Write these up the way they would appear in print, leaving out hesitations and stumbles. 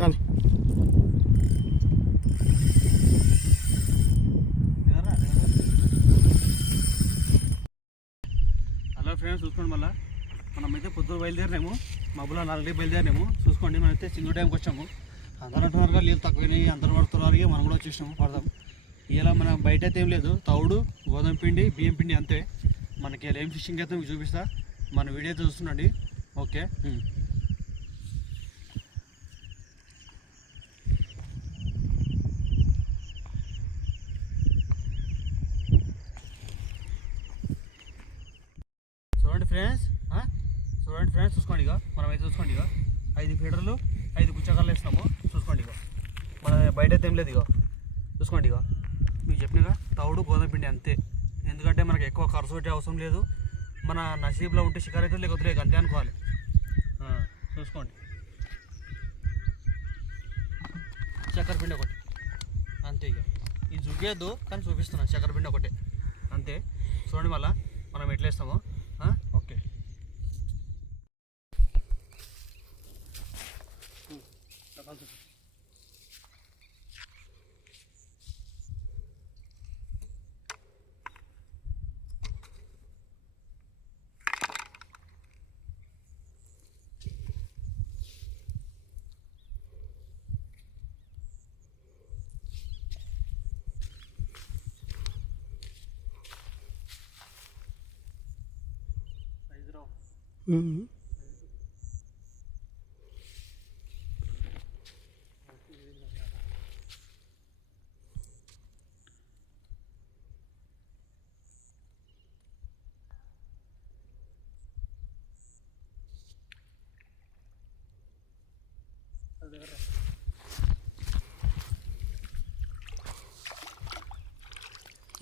కానీ hello friends, చూసుకోండి. మళ్ళీ మనమైతే పొద్దున బయలుదేరినాము, మబ్బులో 4కి బయలుదేరినాము. చూసుకోండి, మనమైతే సింగిల్ టైంకి వచ్చాము. అందరూ అంటున్నారు నీళ్ళు తక్కువైనాయి, అందరూ పడుతున్నారు. ఇక మనం కూడా వచ్చేసినాము, పడదాం. ఇలా మన బయట అయితే ఏం లేదు, తౌడు, గోధుమ పిండి, బియ్యం పిండి అంతే. మనకి ఇలా ఏం ఫిషింగ్ అయితే మీకు చూపిస్తా. మన వీడియో అయితే చూస్తుండండి. ఓకే, చూడండి ఫ్రెండ్స్, చూసుకోండి. ఇక మనమైతే చూసుకోండి, ఇక 5 ఫీడర్లు 5 పుచ్చకాయలు వేస్తాము. చూసుకోండి, ఇక మన బయట అయితే ఏం లేదు. ఇక చూసుకోండి, ఇక మీకు చెప్పినగా తౌడు, గోధుమ పిండి అంతే. ఎందుకంటే మనకి ఎక్కువ ఖర్చు పెట్టే అవసరం లేదు. మన నసీబ్లో ఉంటే షికారు అయితే లేకపోతే అంతే అనుకోవాలి. చూసుకోండి, చక్కెర పిండి ఒకటి అంతే. ఇక ఇది చూపించద్దు, కానీ చూపిస్తున్నాను. చక్కెర పిండి ఒకటే అంతే. చూడండి మళ్ళీ మనం ఎట్లా వేస్తామో. ఓకే,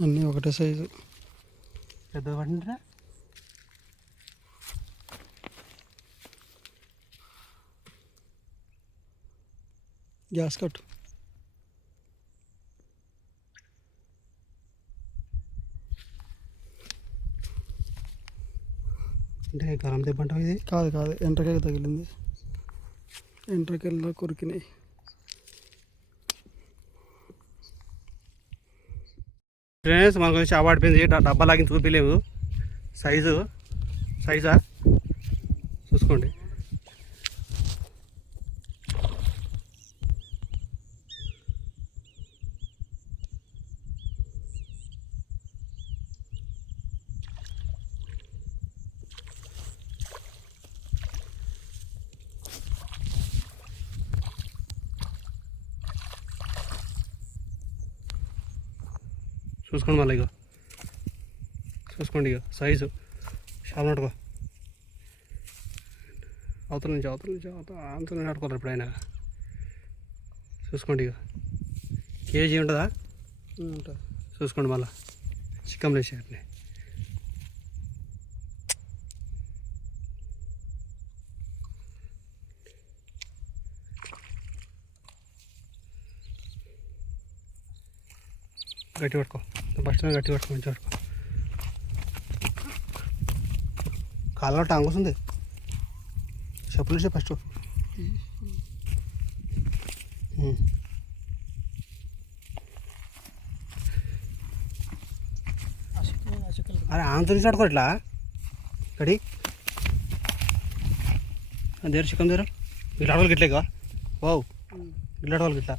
అన్నీ ఒకటే సైజు. పెద్ద పడిందిరా. గ్యాస్ కట్టు. అంటే గరం దెబ్బంటావు ఇది? కాదు, ఎంట్రకాయ తగిలింది. ఎంట్రకాయల్లో కొరికినాయి. ఫ్రెండ్స్, మనకు వచ్చి చేప పడిపోయింది. డబ్బా లాగిన చూపించలేము. సైజా చూసుకోండి. చూసుకోండి మళ్ళీ, ఇక చూసుకోండి. ఇక సైజు షాప్ నట్టుకో. అవతల నుంచి అంత నడుకోవాలి ఎప్పుడైనా. చూసుకోండి, ఇక కేజీ ఉంటుందా? ఉంటుంది. చూసుకోండి మళ్ళీ చికెన్ వేసి అట్లే. గట్టి పట్టుకో, ఫస్ట్ గట్టి పట్టుకో, మంచిగా పట్టుకో. కాళ్ళలో టాంగ్ వస్తుంది. చెప్పులు వేసే ఫస్ట్. అరే ఆంత నుంచి పట్టుకో ఇట్లా గడి. దేరు చికెన్ దేరు ఇట్లా అడవాలి గిట్లేగా. వావ్, ఇట్లా అడవాలి గిట్లా.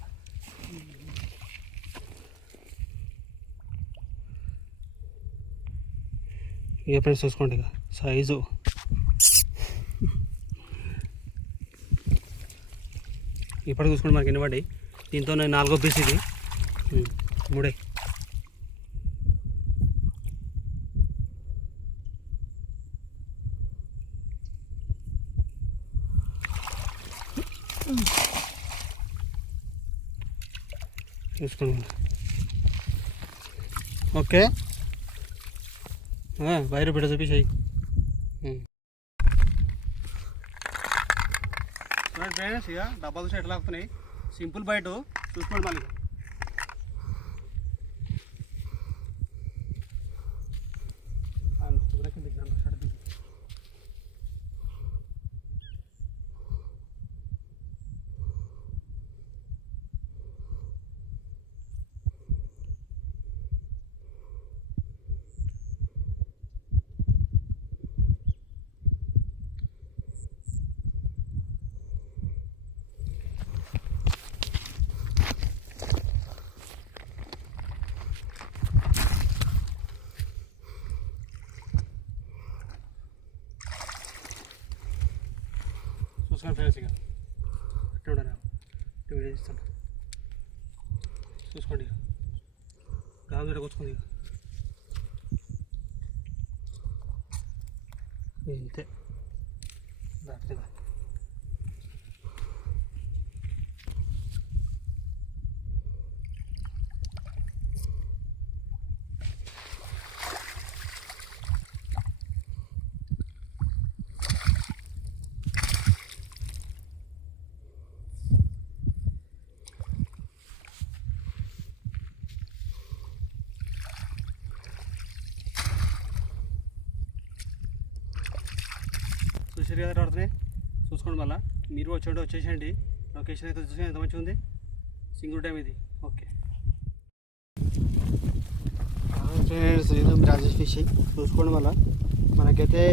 ఏ ఫ్రెండ్స్ చూసుకోండి, ఇక సైజు ఇప్పటికి చూసుకోండి. మనకి ఎన్ని పడ్డాయి? దీంతో నేను 4వ పీస్ ఇది. 3 చూసుకోండి. ఓకే, బయట బిడ్డ చూపించాయి. ఫ్రెండ్స్, ఇక డబ్బాలు సెట్ లాగుతున్నాయి. సింపుల్ బయట చూసుకోండి మళ్ళీ. చూసుకోండి ఫ్రెండ్స్, ఇక అట్లా ఉండరా వీడియో తీస్తాను చూసుకోండి. ఇక గాలి మీద కూర్చుకుంది. ఇక ఇంతే దాటిగా. చూసారు కదా పడుతున్నాయి, చూసుకోండి. మళ్ళీ మీరు వచ్చేసేయండి. లొకేషన్ అయితే చూసి ఎంత మంచిగా ఉంది. సింగూరు డ్యామ్ ఇది. ఓకే ఫ్రెండ్స్, ఇది రాజేష్ ఫిషింగ్ చూసుకోండి. మళ్ళీ మనకైతే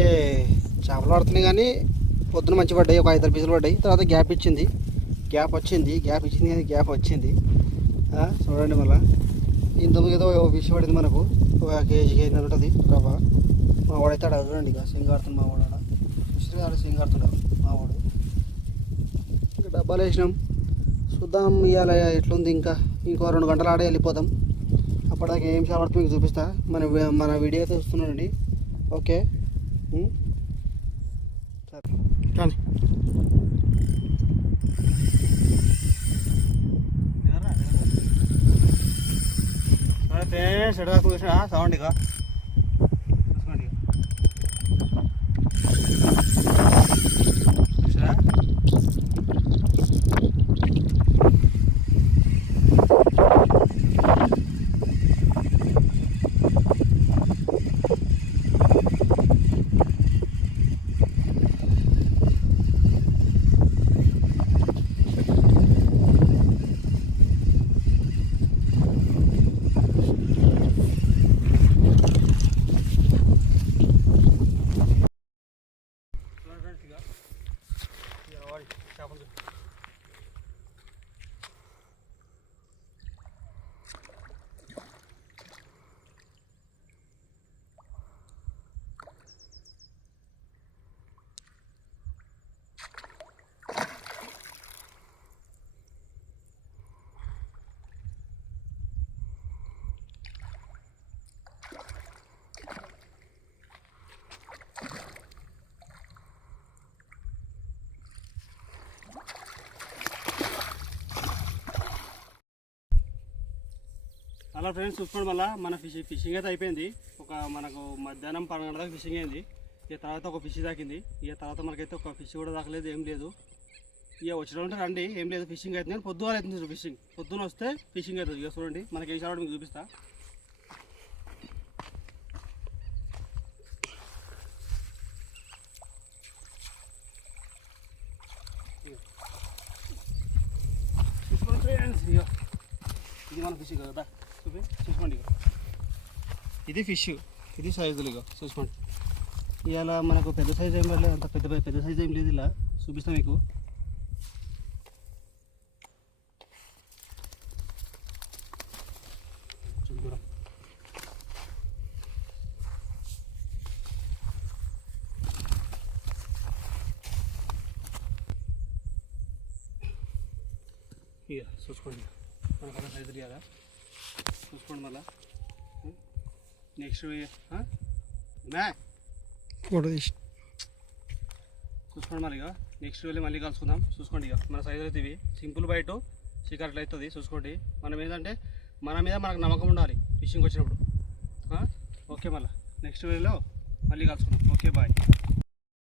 చేపలు పడుతున్నాయి, కానీ పొద్దున మంచి పడ్డాయి, ఒక 5 పీసులు పడ్డాయి. తర్వాత గ్యాప్ ఇచ్చింది కానీ గ్యాప్ వచ్చింది. చూడండి. మళ్ళీ ఇంతకుముందు ఏదో ఫిష్ పడింది మనకు, ఒక కేజీకి 500 ఉంటుంది రవ్వ. మా వాడైతే అక్కడ చూడండి, ఇక సింగ్ ఆడుతుంది మా వాడు. ఆడ సింగ్ ఆడుతున్నాడు మా వాడు. ఇంకా డబ్బాలు వేసినాం, చూద్దాం ఇవాళ ఎట్లుంది. ఇంకో 2 గంటలు ఆడే వెళ్ళిపోదాం. అప్పటిదాకా ఏం చేపడుతుంది మీకు చూపిస్తా. మన వీడియో అయితే చూస్తున్నానండి. ఓకే సరే కానీ ఫ్రెండ్స్ ఎడగా చూసినా సౌండ్ ఇక చూసుకోండి. చూసారా చేపలు అలా ఫ్రెండ్స్ చూసుకోండి. మళ్ళీ మన ఫిషింగ్ అయితే అయిపోయింది. మనకు మధ్యాహ్నం 12 గంటల దాకా ఫిషింగ్ అయింది. ఇక తర్వాత ఒక ఫిష్ తాకింది. ఇక తర్వాత మనకైతే ఒక ఫిష్ కూడా తాకలేదు, ఏం లేదు. ఇక వచ్చిన రండి, ఏం లేదు. ఫిషింగ్ అవుతుంది, కానీ పొద్దున అవుతుంది ఫిషింగ్. పొద్దున వస్తే ఫిషింగ్ అవుతుంది. ఇక చూడండి మనకి ఏం చేయాలో మీకు చూపిస్తా. చూసుకోండి ఫ్రెండ్స్, ఇక ఇది మన ఫిష్ కదా, చూసుకోండి. ఇక ఇది ఫిష్, ఇది సైజులు. ఇక చూసుకోండి. ఇవాళ మనకు పెద్ద సైజు ఏం లేదు, అంత పెద్ద సైజు ఏం లేదు. ఇలా చూపిస్తాను మీకు. ఇక చూసుకోండి మనకు అలా సైజులు ఇవ్వాలా చూసుకోండి. మళ్ళీ నెక్స్ట్ చూసుకోండి. మళ్ళీ ఇక నెక్స్ట్ వెళ్ళి మళ్ళీ కలుసుకుందాం. చూసుకోండి. ఇక మన సైజులు అయితే ఇవి. సింపుల్ బయట చీకట్లు అవుతుంది. చూసుకోండి. మనం ఏంటంటే మన మీద మనకు నమ్మకం ఉండాలి ఫిషింగ్ వచ్చినప్పుడు. ఓకే, మళ్ళీ నెక్స్ట్ వీడియోలో మళ్ళీ కలుసుకుందాం. Okay, bye.